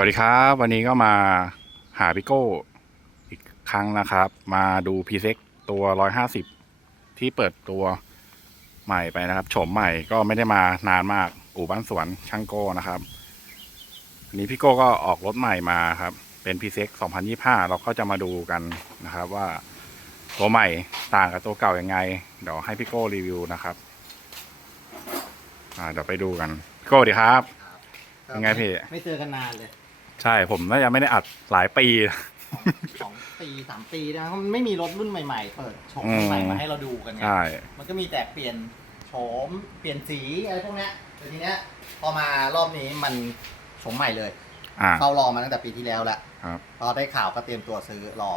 วัสดีครับ วันนี้ก็มาหาพี่โก้อีกครั้งนะครับ มาดูพีเซ็กตัว 150 ที่เปิดตัวใหม่ไปนะครับโฉมใหม่ก็ไม่ได้มานานมาก อู่บ้านสวนช่างโก้นะครับวันนี้พี่โก้ก็ออกรถใหม่มาครับ เป็นพีเซ็ก2025 เราก็จะมาดูกันนะครับว่าตัวใหม่ต่างกับตัวเก่ายังไง เดี๋ยวให้พี่โก้รีวิวนะครับอ่าเดี๋ยวไปดูกันพี่โก้ดีครับยังไงพี่ ไม่เจอกันนานเลย ใช่ผมน่าจะไม่ได้อัดหลายปี สองปีสามปีนะเพราะมันไม่มีรถรุ่นใหม่ๆ เปิดโฉมอืม ใหม่มาให้เราดูกันไง ใช่ มันก็มีแต่เปลี่ยนโฉม เปลี่ยนสีอะไรพวกเนี้ยแต่ทีเนี้ยพอมารอบนี้มันโฉมใหม่เลยอ่า เข้ารอมาตั้งแต่ปีที่แล้วแหละครับ พอได้ข่าวก็เตรียมตัวซื้อรอ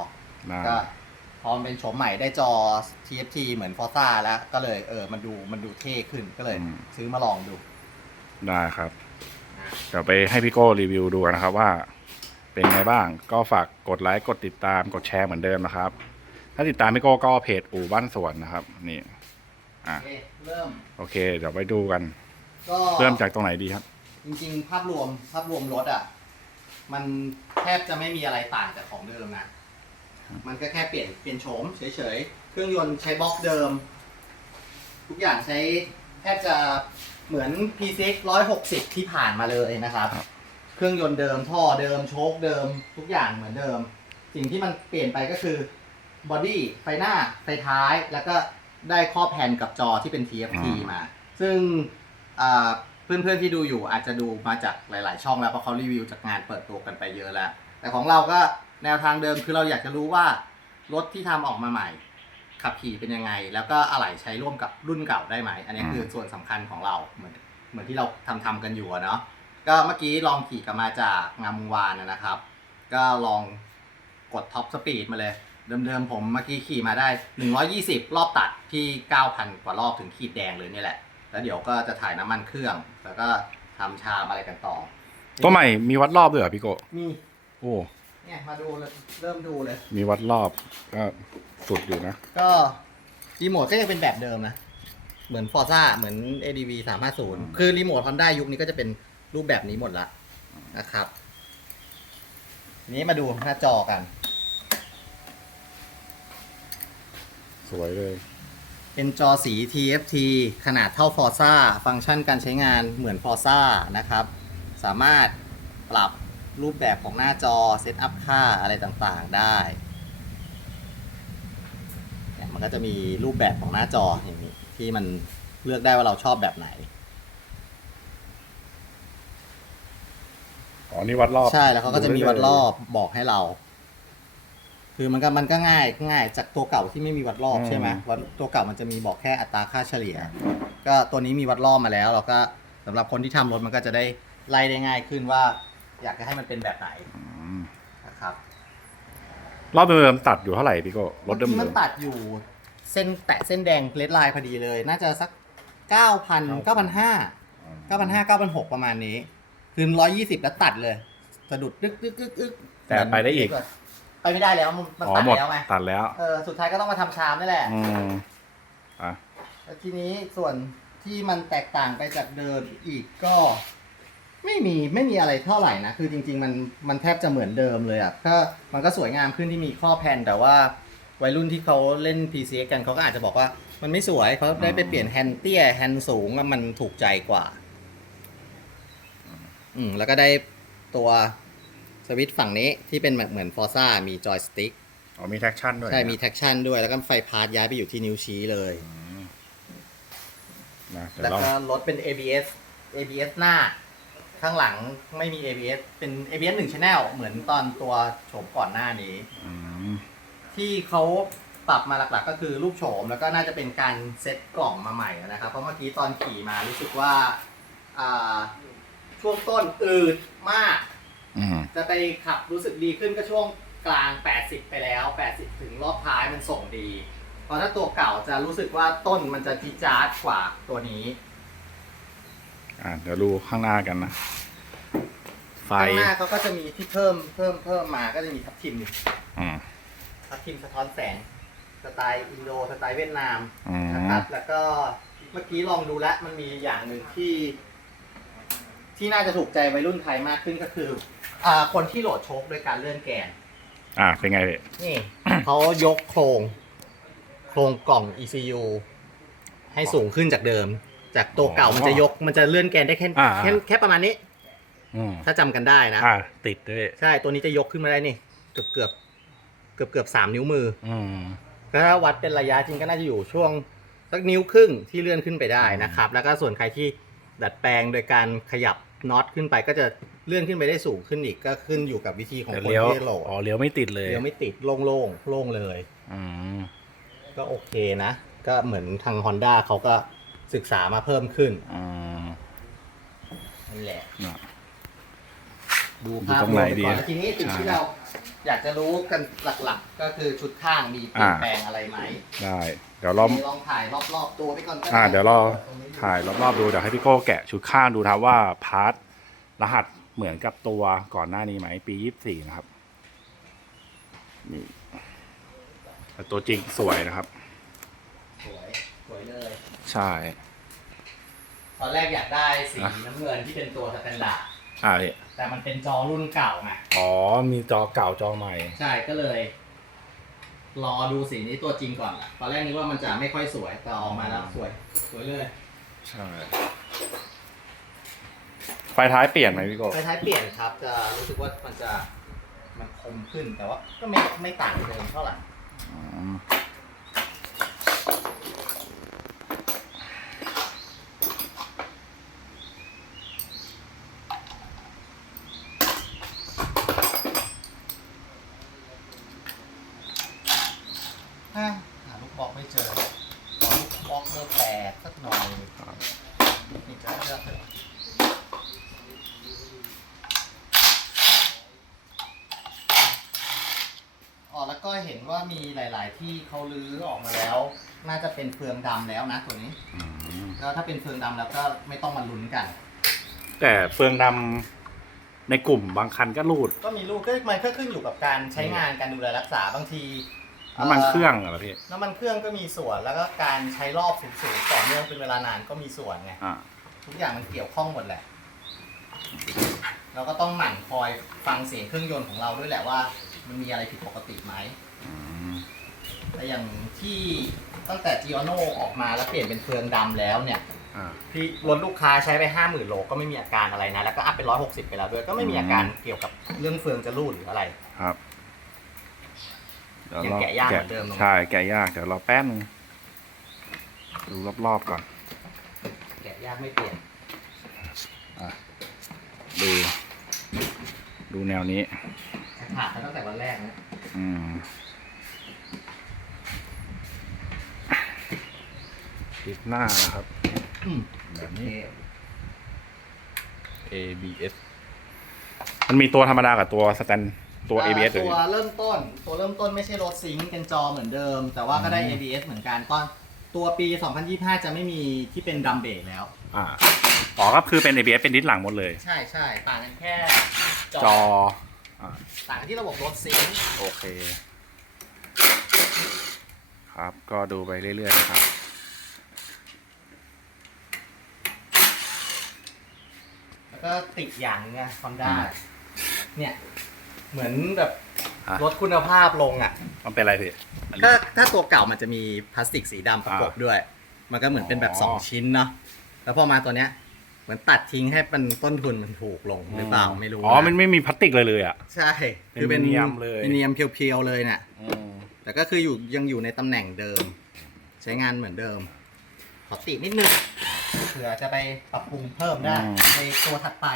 ได้ก็พอมันเป็นโฉมใหม่ได้จอ TFT เหมือนฟอร์ซ่าแล้ว ก็เลยเออมันดูมันดูเท่ขึ้นก็เลย ซื้อมาลองดู ได้ครับ เดี๋ยวไปให้พี่โก้รีวิวดูกันนะครับว่าเป็นไงบ้าง ก็ฝากกดไลค์กดติดตามกดแชร์เหมือนเดิมนะครับ ถ้าติดตามพี่โก้ก็เพจอู่บ้านสวนนะครับ นี่อะโอเคเริ่มโอเค เดี๋ยวไปดูกัน ก็เริ่มจากตรงไหนดีครับ จริง ๆ ภาพรวมภาพรวมรถอะ มันแทบจะไม่มีอะไรต่างจากของเดิมนะ มันก็แค่เปลี่ยนเปลี่ยนโฉมเฉยๆ เครื่องยนต์ใช้บล็อกเดิม ทุกอย่างใช้แทบจะ เหมือน P6 160 ที่ผ่านมาเลยนะครับครับ เครื่องยนต์เดิมท่อเดิมโชคเดิมทุกอย่างเหมือนเดิม สิ่งที่มันเปลี่ยนไปก็คือบอดี้ไฟหน้าไฟท้าย แล้วก็ได้ครอบแผ่นกับจอที่เป็น TFT อืมมา ซึ่งอ่าเพื่อนๆที่ดูอยู่อาจจะดูมาจากหลาย ๆ ช่องแล้วเพราะเขารีวิวจากงานเปิดตัวกันไปเยอะแล้ว แต่ของเราก็แนวทางเดิมคือเราอยากจะรู้ว่ารถที่ทำออกมาใหม่ ขับขี่เป็นยังไง แล้วก็อะไหล่ใช้ร่วมกับรุ่นเก่าได้ไหม อันนี้คือส่วนสำคัญของเราเหมือนเหมือนที่เราทำทำกันอยู่อะเนาะก็เมื่อกี้ลองขี่กลับมาจากงามวงวานนะนะครับ ก็ลองกดท็อปสปีดมาเลย เดิมๆผมเมื่อกี้ขี่มาได้ 120 รอบตัดที่ 9,000 กว่ารอบถึงขีดแดงเลยนี่แหละ แล้วเดี๋ยวก็จะถ่ายน้ำมันเครื่อง แล้วก็ทำชามอะไรกันต่อ ตัวใหม่มีวัดรอบด้วยเหรอพี่โก้มี โอ้ เนี่ยมาดูเลย เริ่มดูเลย มีวัดรอบก็ สุดอยู่นะ ก็รีโมทก็ยังเป็นแบบเดิมนะ เหมือน Forza เหมือน ADV 350 คือรีโมท Honda ยุคนี้ก็จะเป็นรูปแบบนี้หมดละนะครับทีนี้มาดูหน้าจอกัน สวยเลย เป็นจอสี TFT ขนาดเท่า Forza ฟังก์ชันการใช้งานเหมือน Forza นะครับ สามารถปรับรูปแบบของหน้าจอเซตอัพค่าอะไรต่างๆได้เนี่ย มันก็จะมีรูปแบบของหน้าจออย่างนี้ที่มันเลือกได้ว่าเราชอบแบบไหน อ๋อนี่วัดรอบใช่แล้วเขาก็จะมีวัดรอบดูไบอกให้เรา คือมันก็มันก็ง่ายง่ายจากตัวเก่าที่ไม่มีวัดรอบอืมใช่ไหมวัดตัวเก่ามันจะมีบอกแค่อัตราค่าเฉลี่ย ก็ตัวนี้มีวัดรอบมาแล้ว เราก็สำหรับคนที่ทำรถมันก็จะได้ไล่ได้ง่ายขึ้นว่า อยากจะให้มันเป็นแบบไหนอืมนะครับ รอบเดิมๆตัดอยู่เท่าไหร่พี่โก้รถเดิมมื่อกี้ๆมันตัดอยู่เส้นแตะเส้นแดงเลดไลน์พอดีเลย น่าจะสักเก้าพันเก้าพันห้าเก้าพันห้าเก้าพันหกประมาณนี้ คือร้อยยี่สิบแล้วตัดเลยสะดุดดึกดึกดึกดึกแต่ไปได้อีก ไปไม่ได้แล้วมันมันอ๋อตัดหมดแล้วไงตัดแล้ว เออสุดท้ายก็ต้องมาทำชามนี่แหละอืมอะแล้วทีนี้ส่วนที่มันแตกต่างไปจากเดิมอีกก็ ไม่มีไม่มีอะไรเท่าไหร่นะคือจริง ๆ มันมันแทบจะเหมือนเดิมเลยอะก็มันก็สวยงามขึ้นที่มีข้อแผ่นแต่ว่าวัยรุ่นที่เขาเล่น PC กันเขาก็อาจจะบอกว่ามันไม่สวยเขาได้ไปเปลี่ยนแฮนด์เตี้ยแฮนด์สูงอะมันถูกใจกว่า อืมแล้วก็ได้ตัวสวิตช์ฝั่งนี้ที่เป็นแบบเหมือนฟอร์ซ่ามีจอยสติ๊กอ๋อมีแท็กชั่นด้วยใช่มีแท็กชั่นด้วยแล้วก็ไฟพาร์ทย้ายไปอยู่ที่นิ้วชี้เลยอืมนะเดี๋ยวแล้วลองก็รถเป็น ABS ABS หน้า ข้างหลังไม่มี ABS เป็น ABS 1 Channel เหมือนตอนตัวโฉมก่อนหน้านี้ อืมที่เขาปรับมาหลักๆ ก็คือรูปโฉมแล้วก็น่าจะเป็นการเซ็ตกล่องมาใหม่นะครับ เพราะเมื่อกี้ตอนขี่มารู้สึกว่าอ่าช่วงต้นอืดมาก อืมจะไปขับรู้สึกดีขึ้นก็ช่วงกลาง 80 ไปแล้ว 80 ถึงรอบท้ายมันส่งดี เพราะถ้าตัวเก่าจะรู้สึกว่าต้นมันจะจีดจาร์ดกว่าตัวนี้ อะเดี๋ยวดูข้างหน้ากันนะ ไฟ ข้างหน้าเขาก็จะมีที่เพิ่มเพิ่มเพิ่มมาก็จะมีทับทิมอืม ทับทิมสะท้อนแสง สไตล์อินโดสไตล์เวียดนามอืม นะครับ แล้วก็เมื่อกี้ลองดูแล้วมันมีอย่างหนึ่งที่ ที่น่าจะถูกใจวัยรุ่นไทยมากขึ้นก็คืออ่าคนที่โหลดโชคโดยการเลื่อนแกน อ่าเป็นไงพี่นี่ เขายกโครง โครงกล่อง ECU ให้สูงขึ้นจากเดิม จากตัวเก่ามันจะยกมันจะเลื่อนแกนได้แค่อ่า แค่แค่ประมาณนี้ อืมถ้าจำกันได้นะ อ่าติดด้วยใช่ตัวนี้จะยกขึ้นมาได้นี่ เกือบเกือบเกือบเกือบสามนิ้วมืออืมก็ถ้าวัดเป็นระยะจริงก็น่าจะอยู่ช่วงสักนิ้วครึ่งที่เลื่อนขึ้นไปได้นะครับ แล้วก็ส่วนใครที่ดัดแปลงโดยการขยับน็อตขึ้นไป ก็จะเลื่อนขึ้นไปได้สูงขึ้นอีกก็ขึ้นอยู่กับวิธีของแต่คนเลี้ยวที่โหลดอ๋อเลี้ยวไม่ติดเลยเลี้ยวไม่ติดโล่งโล่งๆโล่งเลย อืมก็โอเคนะ ก็เหมือนทาง Honda เขาก็ ศึกษามาเพิ่มขึ้นอืมนั่นแหละน่ะดูดูภาพตรงรไหนวมไปดีก่อนอะแล้วทีนี้สิ่งที่ใช่เราอยากจะรู้กันหลักๆ ก็คือชุดข้างมีเปลี่ยนอ่า แปลงอะไรไหมได้ เดี๋ยวเราลองถ่ายรอบๆตัวไปก่อนก็ไอ่าเดี๋ยวเราตงนี้ถ่ายรอบๆดูเดี๋ยวให้พี่โก้แกะชุดข้างดูนะครับว่าพาร์ทรหัสเหมือนกับตัวก่อนหน้านี้ไหมปียี่สี่นะครับนี่แต่ตัวจริงสวยนะครับ สวยสวยเลย ใช่ ตอนแรกอยากได้สีอะน้ำเงินที่เป็นตัวสแตนดาร์ดอ่าพี่แต่มันเป็นจอรุ่นเก่าไงอ๋อ มีจอเก่าจอใหม่ ใช่ก็เลย รอดูสีนี้ตัวจริงก่อนตอนแรกนึกว่ามันจะไม่ค่อยสวยแต่ออกมาแล้วสวย สวยเลยใช่ ไฟท้ายเปลี่ยนไหมพี่โก้ไฟท้ายเปลี่ยนครับ จะรู้สึกว่ามันจะมันคมขึ้นแต่ว่าก็ไม่ไม่ต่างเดิมเท่าไหร่ อืม อะหาลูกบล็อกไม่เจอขอลูก บล็อกเบอร์แปดสักหน่อยนี่จะเลือกเลยอ๋อแล้วก็เห็นว่ามีหลาย ๆ ที่เขาลื้อออกมาแล้ว น่าจะเป็นเฟืองดำแล้วนะตัวนี้อืมแล้วถ้าเป็นเฟืองดำแล้วก็ไม่ต้องมาลุ้นกัน แต่เฟืองดำในกลุ่มบางคันก็รูด ก็มีลูกก็มันก็ขึ้นอยู่กับการใช้งานการดูแลรักษาบางที น้ำมันเครื่องเหรอพี่น้ำมันเครื่องก็มีส่วนแล้วก็การใช้รอบสูงๆต่อเนื่องเป็นเวลานานก็มีส่วนไงอ่าทุกอย่างมันเกี่ยวข้องหมดแหละเราก็ต้องหมั่นคอยฟังเสียงเครื่องยนต์ของเราด้วยแหละว่า มันมีอะไรผิดปกติไหมอืมแต่อย่างที่ตั้งแต่ g i o n o ออกมาแล้วเปลี่ยนเป็นเฟืองดำแล้วเนี่ย อ่าที่รถลูกค้าใช้ไปห้าหมื่นโลก็ไม่มีอาการอะไรนะ แล้วก็อัพเป็นร้อยหกสิบไปแล้วด้วย ก็ไม่มีอาการเกี่ยวกับเรื่องเฟืองจะรูดหรืออะไร ครับ เดี๋ยวยังเราแกะยากเหมือนเดิมเนอะ ใช่แกะยากเดี๋ยวเราแป๊บนึงดูรอบๆก่อน แกะยากไม่เปลี่ยนดู ดูแนวนี้ขาดไปตั้งแต่วันแรกนะอืมติดหน้านะครับอืมแบบโอเคนี้ ABS มันมีตัวธรรมดากับตัวสแตน ตัว ABS ตัเลวยเริ่มต้น ตัวเริ่มต้นไม่ใช่รถซิงค์เป็นจอเหมือนเดิม แต่ว่าก็ได้ อืม ABS เหมือนกันตอนตัวปี 2025 จะไม่มีที่เป็นดัมเบรกแล้ว อ่าอ๋อก็คือเป็น ABS เป็นดิสหลังหมดเลย ใช่ใช่ต่างกันแค่จออ่าต่างกันที่ระบบรถซิงค์โอเค ครับก็ดูไปเรื่อยๆนะครับ แล้วก็ติดอย่างนึงฮอนด้าอืมเนี่ย เหมือนแบบฮะลดคุณภาพลงอะ มันเป็นอะไรพี่อันนี้ ถ้าถ้าตัวเก่ามันจะมีพลาสติกสีดำประกบอ่าด้วย มันก็เหมือนเป็นแบบอ๋อ สองชิ้นเนาะ แล้วพอมาตัวเนี้ยเหมือนตัดทิ้งให้มันต้นทุนมันถูกลงหรือเปล่าไม่รู้อ๋อนะมันไม่มีพลาสติกเลยเลยอะ ใช่เป็นมิเนียมเลย มิเนียมเพียวๆเลยเนี่ยอืมแต่ก็คืออยู่ยังอยู่ในตำแหน่งเดิม ใช้งานเหมือนเดิม ขอตินิดนึงเผื่อจะไปปรับปรุงเพิ่มได้ในตัวถัดไป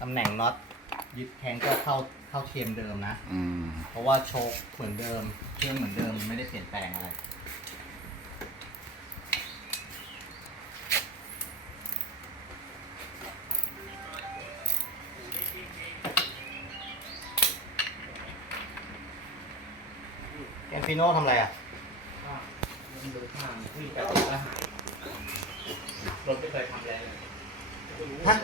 ตำแหน่งน็อตยึดแทงก็เข้าเข้าเทียมเดิมนะ อืม เพราะว่าโชคเหมือนเดิม เครื่องเหมือนเดิมไม่ได้เปลี่ยนแปลงอะไร แกนฟิโน่ทำอะไรอะมันดูข้างวิ่งไปติดแล้วหายรถไม่เคยทำอะไรเลยฮะ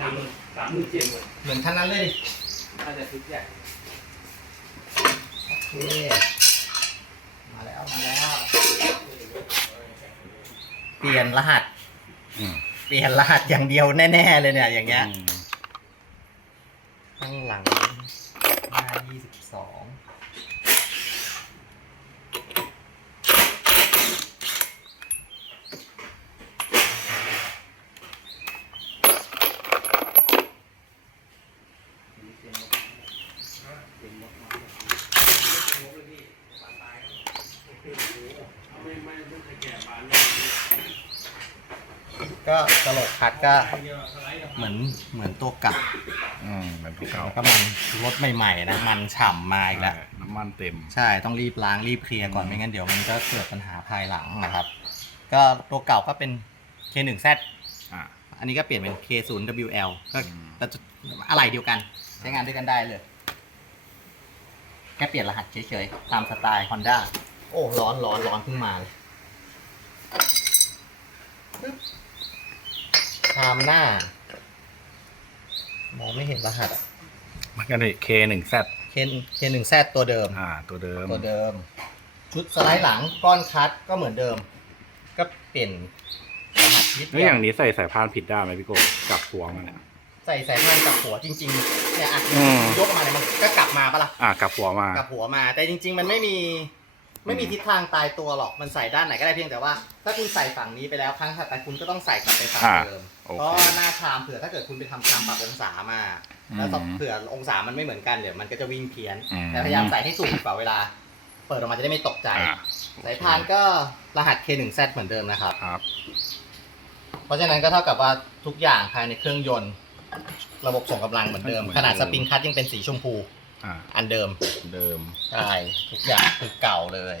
สาม สามหมื่นเจ็ดเหมือนท่านนั้นเลยท่าจะชุดใหญ่โอเค มาแล้ว มาแล้ว เปลี่ยนรหัสเปลี่ยนรหัสอย่างเดียวแน่ ๆ เลยเนี่ยอย่างเงี้ยข้างหลังหน้ายี่สิบสอง คัดก็เหมือนเหมือนตัวเกับอืมเป็นผู้เก่าแล้วก็มันรถใหม่ๆนะมันฉ่ำมาอีกแล้ว น้ำมันเต็ม ใช่ต้องรีบล้างรีบเคลียร์ก่อนไม่งั้นเดี๋ยวมันก็เกิดปัญหาภายหลังนะครับ ก็ตัวเก่าก็เป็น K1Z อ่าอันนี้ก็เปลี่ยนเป็น K0WL ก็อืมแต่จะอะไรเดียวกัน ใช้งานด้วยกันได้เลย แค่เปลี่ยนรหัสเฉยๆ ตามสไตล์ Honda โอ้ ร้อนร้อนร้อนเพิ่งมาเลย ปึ๊บตามหน้า มองไม่เห็นรหัสอะมันก็เลย K หนึ่ง Z K K1Z ตัวเดิม อ่า ตัวเดิมตัวเดิม ชุดสไลด์หลังก้อนคัดก็เหมือนเดิม ก็เปลี่ยนรหัสนิดแล้วอย่างนี้ใส่สายพานผิดได้ไหมพี่โกกลับหัวมันเนี่ยใส่สายพานกับหัวจริงๆเนี่ยอะอืมยกออกมาเนี่ยมันก็กลับมาปะล่ะ อ่ากลับหัวมา กลับหัวมา แต่จริง ๆ มันไม่มี ไม่มีทิศทางตายตัวหรอกมันใส่ด้านไหนก็ได้เพียงแต่ว่า ถ้าคุณใส่ฝั่งนี้ไปแล้วครั้งถัดไปคุณก็ต้องใส่กลับไปฝั่งอ่าเดิมโอเคเพราะว่าหน้าชามเผื่อถ้าเกิดคุณไปทำชามปรับองศามาแล้วอืมเผื่อองศามันไม่เหมือนกันเดี๋ยวมันก็จะวิ่งเพี้ยนอืม แต่พยายามใส่ให้ถูกกว่าเวลา เปิดออกมาจะได้ไม่ตกใจ อ่าสายพานก็รหัส K1Z เหมือนเดิมนะครับ ครับเพราะฉะนั้นก็เท่ากับว่าทุกอย่างภายในเครื่องยนต์ ระบบส่งกำลังเหมือนเดิมเหมือนขนาดเดิสมปริงคัตยังเป็นสีชมพู อ่า อันเดิมเดิม ใช่ทุกอย่างคือเก่าเลย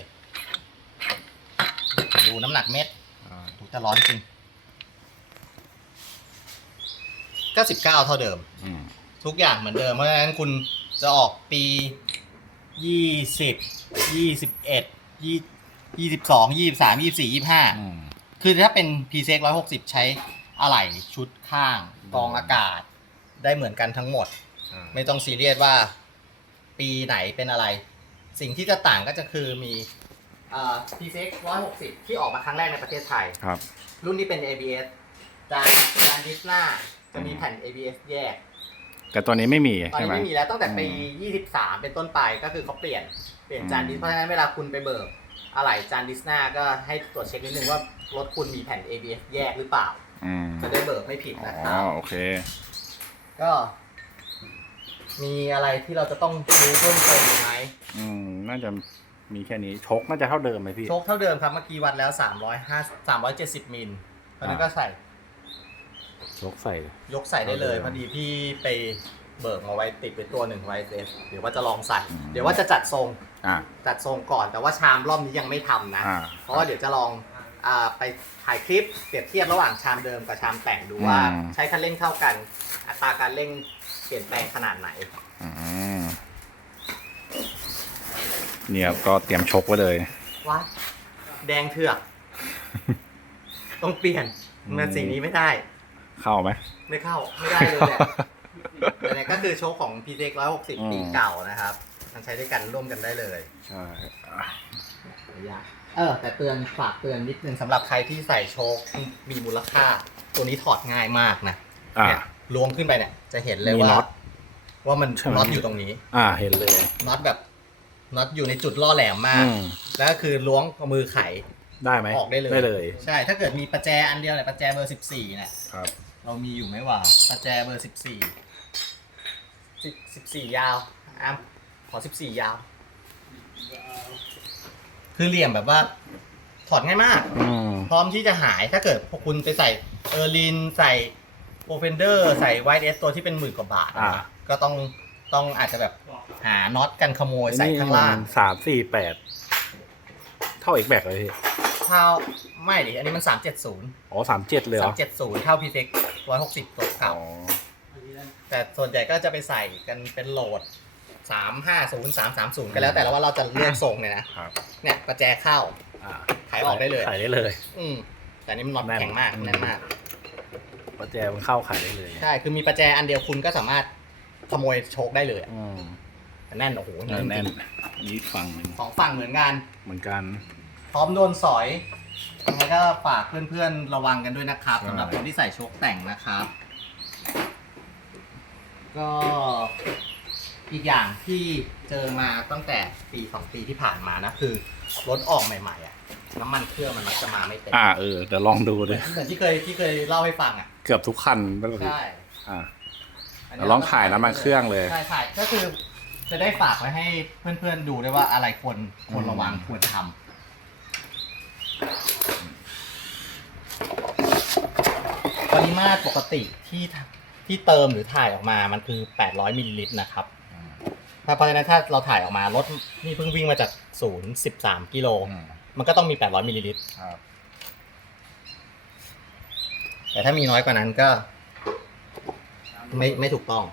ดูน้ำหนักเม็ดอ่าถูกจะร้อนจริงก็สิบเก้าเท่าเดิม อืมทุกอย่างเหมือนเดิม เพราะฉะนั้นคุณจะออกปียี่สิบยี่สิบเอ็ดยี่ยี่สิบสองยี่สามยี่สี่ยี่ห้าอืม คือถ้าเป็น p ีเซ็กร้อยหกสิบใช้อะไหล่ชุดข้างกรองอากาศ ได้เหมือนกันทั้งหมด อ่า ไม่ต้องซีเรียสว่า ปีไหนเป็นอะไร สิ่งที่จะต่างก็จะคือมีพีเซ็กร้อยหกสิบที่ออกมาครั้งแรกในประเทศไทย ครับ รุ่นนี้เป็น ABS จานจานดิสหน้าจะมีแผ่น ABS แยก แต่ตัวนี้ไม่มีตอนใช่นี้ไหม ไม่มีแล้วตั้งแต่ปีอืม23 เป็นต้นไปก็คือเขาเปลี่ยนเปลี่ยนจานดิสอืมเพราะฉะนั้นเวลาคุณไปเบิกอะไหล่จานดิสหน้าก็ให้ตรวจเช็คนิดนึงว่ารถคุณมีแผ่น ABS แยกหรือเปล่า อืมจะได้เบิกไม่ผิดอ๋นะครัอบโอเค ก็ มีอะไรที่เราจะต้องรู้เพิ่มเติมอีกไหมอืมน่าจะมีแค่นี้ชกน่าจะเท่าเดิมไหมพี่โชคเท่าเดิมครับเมื่อกี้วัดแล้ว305 370มิลตอนนั้นก็ใส่ ชกใส่ ยกใส่ได้เลยเท่าพเดิมอดีพี่ไปเบิกมาไว้ติดไปตัวหนึ่งไว้เซฟเดี๋ยวว่าจะลองใส่ อืม เดี๋ยวว่าจะจัดทรงอ่า จัดทรงก่อนแต่ว่าชามรอบนี้ยังไม่ทำนะ อ่า เพราะว่าเดี๋ยวจะลอง อ่าไปถ่ายคลิปเปรียบเทียบระหว่างชามเดิมกับชามแต่งดูว่าอืม ใช้คันเร่งเท่ากัน อัตราการเร่งเปลี่ยนแปลงขนาดไหน อืมเนี่ยก็เตรียมชกไว้เลยว้าแดงเถือก ต้องเปลี่ยนอืม มันสีนี้ไม่ได้ เข้าไหม ไม่เข้าไม่ได้เลยเนี่ยแต่เนี่ยก็คือโชว์ของ p ีเ1 6 0 ปีเก่านะครับ มันใช้ด้วยกันร่วมกันได้เลยใช่อะ เออ แต่เตือนฝากเตือนนิดนึงสำหรับใครที่ใส่โชคมีมูลค่า ตัวนี้ถอดง่ายมากนะอ่า เนี่ยล้วงขึ้นไปเนี่ย จะเห็นเลยมีว่าน็อตว่ามันใช่ไหม น็อตอยู่ตรงนี้อ่าเห็นเลยน็อตแบบน็อตอยู่ในจุดล่อแหลมมาก อืมแล้วก็คือล้วงเอามือไข ได้ไหมออกได้เลย ได้เลยใช่ ถ้าเกิดมีประแจอันเดียวเนี่ยประแจเบอร์สิบสี่เนี่ย ครับ เรามีอยู่ไหมวะประแจเบอร์สิบสี่สิบสิบสี่ยาวอะขอสิบสี่ยาว คือเหลี่ยมแบบว่า ถอดง่ายมาก อืม พร้อมที่จะหายถ้าเกิดพวกคุณไปใส่เออร์ลินใส่โอเฟนเดอร์ใส่ไวท์เอสตัวที่เป็นหมื่นกว่าบาทอ่า ก็ต้องต้องอาจจะแบบหาน็อตกันขโมยใส่ข้างล่างสามสี่แปดเท่าเอกแบกเลยพี่เท่าไม่ดิอันนี้มันสามเจ็ดศูนย์อ๋อสามเจ็ดเลยเหรสาอมเจ็ดศูนย์เท่าพีเทคร้อยหกสิบตัวเก่าอ๋อแต่ส่วนใหญ่ก็จะไปใส่กันเป็นโหลด สามห้าศูนย์สามสามศูนย์ก็แล้วแต่ละว่าเราจะเลือกทรงเนี่ยนะครับเนี่ยประแจเข้าอ่าขายออกได้เลย ขายได้เลย อืมแต่อันนี้มันน็อตแน่นแข็งมากอืมแน่นมากประแจมันเข้าขายได้เลยใช่คือมีประแจอันเดียวคุณก็สามารถขโมยโชคได้เลยอะอืมแต่แน่นโอ้โหแน่นแน่นจริงนี่ฝั่งหนึ่งๆสองฝั่งเหมือนกัน เหมือนกัน พร้อมโดนสอยยังไงก็ฝากเพื่อนๆระวังกันด้วยนะครับใช่ สำหรับคนที่ใส่โชคแต่งนะครับ ก็ อีกอย่างที่เจอมาตั้งแต่ปีสองปีที่ผ่านมานะคือรถออกใหม่ๆอะน้ำมันเครื่องมันมักจะมาไม่เต็มอ่าเออเดี๋ยวลองดูเลยเหมือนที่เคยที่เคยเล่าให้ฟังอะเกือบทุกคันไม่รู้ใช่อ่าเดี๋ยวลองถ่ายน้ำมันเครื่องเลยใช่ถ่ายก็คือจะได้ฝากไว้ให้เพื่อนๆดูด้วยว่าอะไรควรควรระวังอืมควรทำปริมาตรปกติที่ที่เติมหรือถ่ายออกมามันคือ 800มิลลิลิตรนะครับ ถ้าเพราะฉะนั้นถ้าเราถ่ายออกมารถนี่เพิ่งวิ่งมาจากศูนย์สิบสามกิโลอืมมันก็ต้องมี800มิลลิลิตรครับแต่ถ้ามีน้อยกว่านั้นก็ ไม่ไม่ถูกต้อง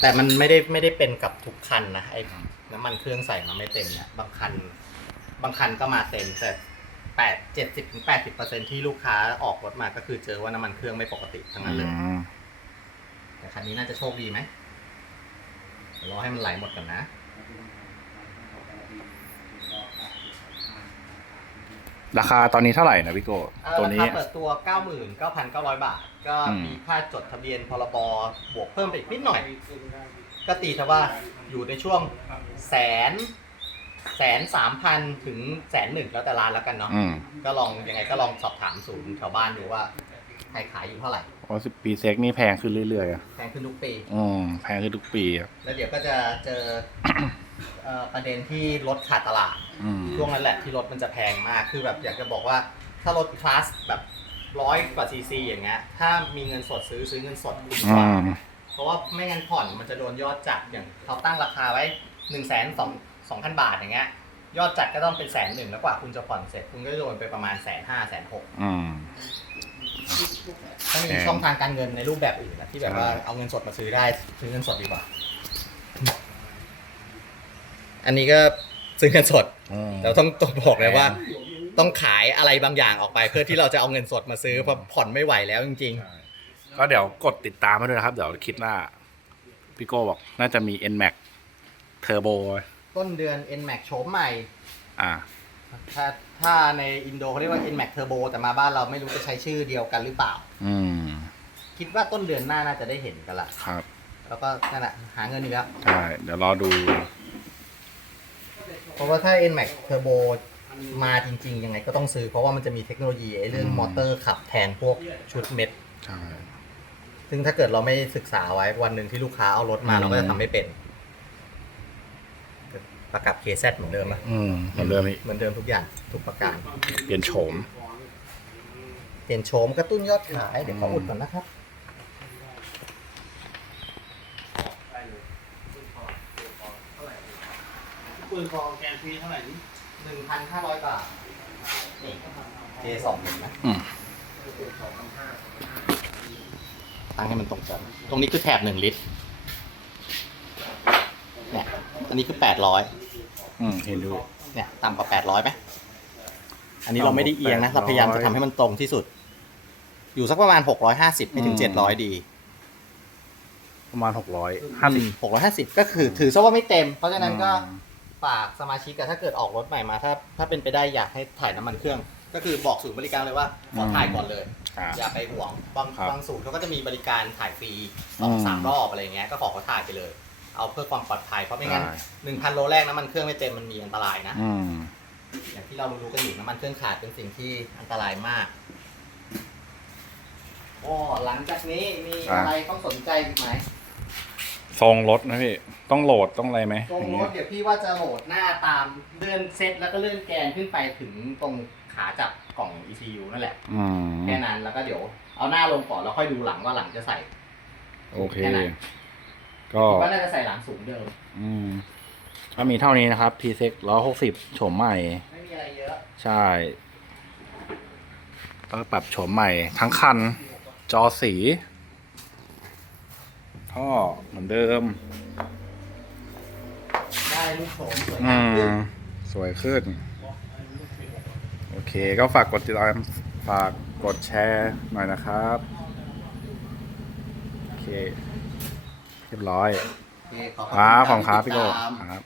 แต่มันไม่ได้ไม่ได้เป็นกับทุกคันนะไอ้น้ำมันเครื่องใส่มาไม่เต็มเนี่ยบางคัน บางคันก็มาเต็มแต่ แปดเจ็ดสิบถึงแปดสิบเปอร์เซ็นที่ลูกค้าออกรถมาก็คือเจอว่าน้ำมันเครื่องไม่ปกติทั้งนั้นเลย อืมแต่คันนี้น่าจะโชคดีไหมเดี๋ยวรอให้มันไหลหมดกันนะ ราคาตอนนี้เท่าไหร่นะพี่โก้เอ่อตัวนี้ ราคาเปิดตัว 99,900 บาท ก็อืม มีค่าจดทะเบียนพรบ บวกเพิ่มไปอีกนิดหน่อย ก็ตีซะว่าอยู่ในช่วงแสน แสนสามพันถึงแสนหนึ่งแล้วแต่ร้านแล้วกันเนาะอืมก็ลองยังไงก็ลองสอบถามศูนย์แถวบ้านดูว่าใครขายอยู่เท่าไหร่เพราะปีเซ็กนี่แพงขึ้นเรื่อยๆอะแพงขึ้นทุกปี อืมแพงขึ้นทุกปีอะแล้วเดี๋ยวก็จะเจอ เอ่อประเด็นที่รถขาดตลาด อืมช่วงนั้นแหละที่รถมันจะแพงมาก คือแบบอยากจะบอกว่าถ้ารถคลาสแบบร้อยกว่าซีซีอย่างเงี้ย ถ้ามีเงินสดซื้อซื้อเงินสดคุ้มอืกว่ามเพราะว่าไม่งั้นผ่อนมันจะโดนยอดจัดอย่างเขาตั้งราคาไว้หนึ่งแสนสอง สองพันบาทอย่างเงี้ยยอดจัดก็ต้องเป็นแสนหนึ่งแล้วกว่าคุณจะผ่อนเสร็จคุณก็โดนไปประมาณแสนห้าแสนหกอืม ถ้ามีแพงช่องทางการเงินในรูปแบบอื่นนะที่แบบว่าใช่ เอาเงินสดมาซื้อได้ซื้อเงินสดดีกว่า อันนี้ก็ซื้อเงินสด อืม เราต้องต้องบอกเลยว่า ต้องขายอะไรบางอย่างออกไป เพื่อที่เราจะเอาเงินสดมาซื้อเพราะผ่อนไม่ไหวแล้วจริง ก็เดี๋ยวกดติดตามมาด้วยนะครับ เดี๋ยวคิดว่าพี่โก้บอกน่าจะมี NMAX Turbo ๆ ต้นเดือน NMAX โฉมใหม่ อ่า ถ้าถ้าในอินโดเขาเรียกว่า NMAX Turbo แต่มาบ้านเราไม่รู้จะใช้ชื่อเดียวกันหรือเปล่า อืม คิดว่าต้นเดือนหน้าน่าจะได้เห็นกันละ ครับ แล้วก็นั่นแหละหาเงินอีกแล้ว ใช่ เดี๋ยวรอดู เพราะว่าถ้า NMAX Turbo มาจริง ๆ ยังไงก็ต้องซื้อ เพราะว่ามันจะมีเทคโนโลยีไอ้เรื่องอืมมอเตอร์ขับแทนพวกชุดเม็ด ใช่ ซึ่งถ้าเกิดเราไม่ศึกษาไว้วันหนึ่งที่ลูกค้าเอารถมาอืมเราก็จะทำไม่เป็น ประกับ KZ เหมือนเดิมนะอืมเหมือนเดิมอีกเหมือนเดิมทุกอย่างทุกประการเปลี่ยนโฉม เปลี่ยนโฉมกระตุ้นยอดขายเดี๋ยวขออุดก่อนนะครับ ปืนคอแกนฟรีเท่าไหร่นี่หนึ่งพันห้าร้อยบาทนี่เจสองเห็นไหมอืม ตั้งให้มันตรงกันตรงนี้คือแถบหนึ่งลิตรเนี่ยอันนี้คือแปดร้อย อืมเห็นดูเนี่ยต่ำกว่าแปดร้อยไหมอันนี้เราไม่ได้เอียงนะ เราพยายามจะทำให้มันตรงที่สุด อยู่สักประมาณหกร้อยห้าสิบไม่ถึงเจ็ดร้อยดีประมาณหกร้อยห้าสิบ หกร้อยห้าสิบก็คือถือซะว่าไม่เต็ม เพราะฉะนั้นก็อืมฝากสมาชิกอะถ้าเกิดออกรถใหม่มา ถ้าถ้าเป็นไปได้อยากให้ถ่ายน้ำมันเครื่อง ก็คือบอกศูนย์บริการเลยว่าขอถ่ายก่อนเลย อ่า อย่าไปห่วงบางครับบางศูนย์เขาก็จะมีบริการถ่ายฟรีสองอืม สามรอบอะไรเงี้ยก็ขอเขาถ่ายไปเลย เอาเพื่อความปลอดภัยเพราะไม่งั้นใช่หนึ่งพันโลแรกน้ำมันเครื่องไม่เต็มมันมีอันตรายนะอืมอย่างที่เรารู้ๆกันอยู่น้ำมันเครื่องขาดเป็นสิ่งที่อันตรายมากโอ้หลังจากนี้มีอะอะไรต้องสนใจอีกไหมทรงรถนะพี่ต้องโหลดต้องอะไรไหมตรงอย่างรเงี้ถยเดี๋ยวพี่ว่าจะโหลดหน้าตามเลื่อนเซตแล้วก็เลื่อนแกนขึ้นไปถึงตรงขาจับกล่อง ECU นั่นแหละอืมแค่นั้นแล้วก็เดี๋ยวเอาหน้าลงก่อนแล้วค่อยดูหลังว่าหลังจะใส่โอเค แค่นั้น ก็ว่าน่าจะใส่หลังสูงเดิม อืมก็มีเท่านี้นะครับ p ีเซ็กร้อยหกสิบโฉมใหม่ ไม่มีอะไรเยอะ ใช่ก็ปรับโฉมใหม่ทั้งคัน จอสี ท่อเหมือนเดิม ได้ลูกโฉมสวยอืงามขึ้น ม สวยขึ้น โอเค ก็ฝากกดติดตาม ฝากกดแชร์หน่อยนะครับ โอเค เรียบร้อยเคขอบครับขอบณคุณครับพี่โก้ที่ติดตามครับ